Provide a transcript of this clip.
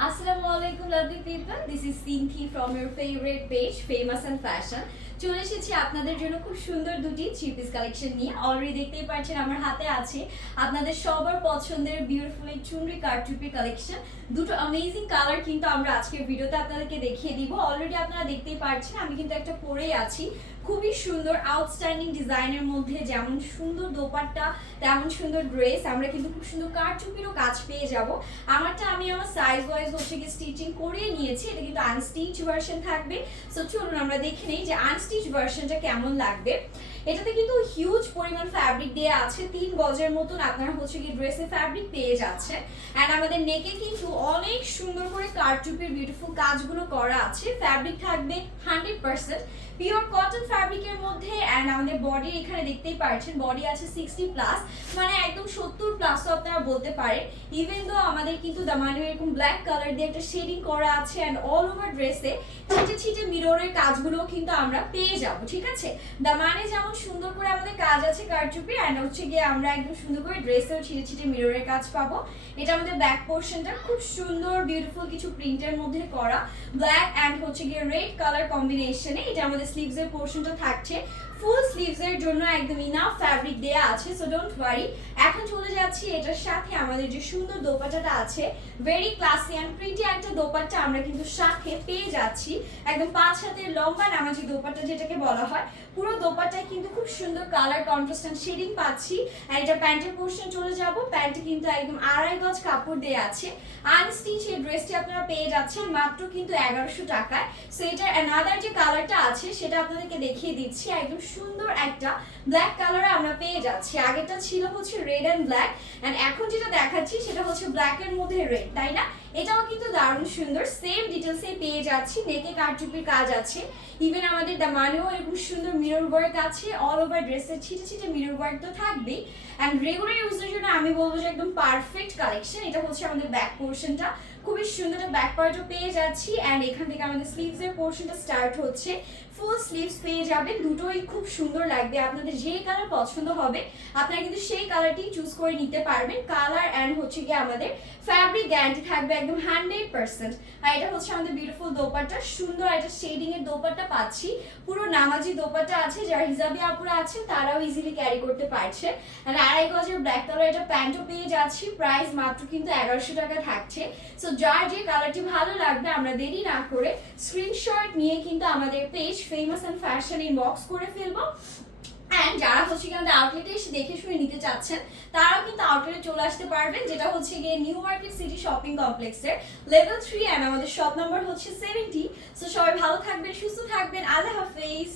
Assalamualaikum lovely people. This is Sinthi from your favorite page Famous and Fashion. চলে এসেছি আপনাদের জন্য খুব সুন্দর দুটি থ্রি পিস কালেকশন নিয়ে। অলরেডি দেখতেই পাচ্ছেন আমার হাতে আছে আপনাদের সবার পছন্দের বিউটিফুল এই চুনরি কারচুপি কালেকশন। দুটো অ্যামেজিং কালার কিন্তু আমরা আজকের ভিডিওতে আপনাদেরকে দেখিয়ে দিব। অলরেডি আপনারা দেখতেই পাচ্ছেন আমি কিন্তু একটা পরেই আছি, খুবই সুন্দর আউটস্ট্যান্ডিং ডিজাইনের মধ্যে যেমন সুন্দর দোপাট্টা তেমন সুন্দর ড্রেস। আমরা কিন্তু খুব সুন্দর কারচুপিরও কাজ পেয়ে যাব। আমারটা আমি আমার সাইজ ওয়াইজ হচ্ছে কি স্টিচিং করিয়ে নিয়েছি, এটা কিন্তু আনস্টিচ ভার্সন থাকবে। সো চলুন আমরা দেখে নেই যে আনস্টিচ ভার্সনটা কেমন লাগবে। এটাতে কিন্তু হিউজ পরিমাণ ফ্যাব্রিক দেয়া আছে, 3 গজের মতন আপনারা হচ্ছে কি ড্রেসের ফ্যাব্রিক পেয়ে যাচ্ছে। অ্যান্ড আমাদের নেকে কিন্তু অনেক সুন্দর করে কারচুপির বিউটিফুল কাজগুলো করা আছে। ফ্যাব্রিক থাকবে 100% পিওর কটন ফ্যাব্রিকের মধ্যে। অ্যান্ড আমাদের বডি এখানে দেখতেই পাচ্ছেন বডি আছে 60 প্লাস, মানে একদম 70 প্লাসও আপনারা বলতে পারেন। ইভেন দো আমাদের কিন্তু দামানে এরকম ব্ল্যাক কালার দিয়ে একটা শেডিং করা আছে। অ্যান্ড অল ওভার ড্রেসে ছিটে ছিটে মিররের কাজগুলো কিন্তু আমরা পেয়ে যাব, ঠিক আছে। দামানে যেমন সুন্দর করে আমাদের কাজ আছে কারচুপি, অ্যান্ড হচ্ছে গিয়ে আমরা একদম সুন্দর করে ড্রেসেও ছিটে ছিটে মিররের কাজ পাবো। এটা আমাদের ব্যাক পোর্শনটা খুব সুন্দর বিউটিফুল কিছু প্রিন্টের মধ্যে করা, ব্ল্যাক অ্যান্ড হচ্ছে গিয়ে রেড কালার কম্বিনেশনে। এটা আমাদের স্লিভসের পোর্শনটা থাকছে। ফুল স্লিভসের জন্য একদম ইনাফ ফ্যাব্রিক দেয়া আছে, সো ডোন্ট ওয়ারি। এখন চলে যাচ্ছি এটার সাথে আমাদের যে সুন্দর দোপাট্টাটা আছে, ভেরি ক্লাসি অ্যান্ড প্রিটি একটা দোপাট্টা আমরা কিন্তু সাথে পেয়ে যাচ্ছি। একদম 5 হাতের লম্বা নামাজি দোপাট্টা যেটাকে বলা হয়। পুরো দোপাট্টায় কিন্তু খুব সুন্দর কালার কন্ট্রাস্ট অ্যান্ড শেডিং পাচ্ছি। আর এটা প্যান্টের পোর্শন চলে যাব। প্যান্টে কিন্তু একদম 2.5 গজ কাপড় দেয়া আছে। আনস্টিচ এই ড্রেসটি আপনারা পেয়ে যাচ্ছেন মাত্র কিন্তু 1100 টাকায়। সো এটার অ্যানাদার যে কালারটা আছে সেটা আপনাদেরকে দেখিয়ে দিচ্ছি। একদম সুন্দর একটা ব্ল্যাক কালারে আমরা পেয়ে যাচ্ছি। আগেরটা ছিল হচ্ছে রেড অ্যান্ড ব্ল্যাক, অ্যান্ড এখন যেটা দেখাচ্ছি সেটা হচ্ছে ব্ল্যাক এর মধ্যে রেড, তাই না? এটাও কিন্তু দারুণ সুন্দর, সেম ডিটেলসে পেয়ে যাচ্ছি। নেকে কারচুপির কাজ আছে, ইভেন আমাদের দামানেও এরকম সুন্দর মিরর ওয়ার্ক আছে। অল ওভার ড্রেসের ছিটে ছিটে মিরর ওয়ার্ক তো থাকবেই। অ্যান্ড রেগুলার ইউজের জন্য আমি বলবো যে একদম পারফেক্ট কালেকশন। এটা হচ্ছে আমাদের ব্যাক পোর্শনটা, খুবই সুন্দর ব্যাক পার্টও পেয়ে যাচ্ছি। অ্যান্ড এখান থেকে আমাদের স্লিভসের পোর্শনটা স্টার্ট হচ্ছে। ফুল স্লিভস পেয়ে যাবেন, দুটোই খুব সুন্দর লাগবে। আপনাদের যে কালার পছন্দ হবে আপনারা কিন্তু সেই কালারটি চুজ করে নিতে পারবেন। কালার অ্যান্ড হচ্ছে গিয়ে আমাদের ফ্যাব্রিক গ্যারান্টি থাকবে একদম 100%। আর এটা হচ্ছে আমাদের বিউটিফুল দোপাট্টা, সুন্দর একটা শেডিং এর দোপাট্টা পাচ্ছি। পুরো নামাজি দোপাট্টা আছে, যারা হিজাবি আপুরা আছেন তারাও ইজিলি ক্যারি করতে পারছে। আর 2.5 গজের ব্ল্যাক কালার এটা প্যান্টও পেয়ে যাচ্ছি। প্রাইস মাত্র কিন্তু 1100 টাকা থাকছে। সো যার যে কালারটি ভালো লাগবে আমরা দেরি না করে স্ক্রিনশট নিয়ে কিন্তু আমাদের page famous and fashion inbox করে ফেলবো। অ্যান্ড যারা হচ্ছে কি আমাদের আউটলেটে এসে দেখে শুনে নিতে চাচ্ছেন তারাও কিন্তু আউটলেটে চলে আসতে পারবেন, যেটা হচ্ছে গিয়ে নিউ মার্কেট সিটি শপিং কমপ্লেক্সের লেভেল 3 অ্যান্ড আমাদের শপ নাম্বার হচ্ছে 70। সো সবাই ভালো থাকবেন, সুস্থ থাকবেন, আল্লাহ হাফেজ।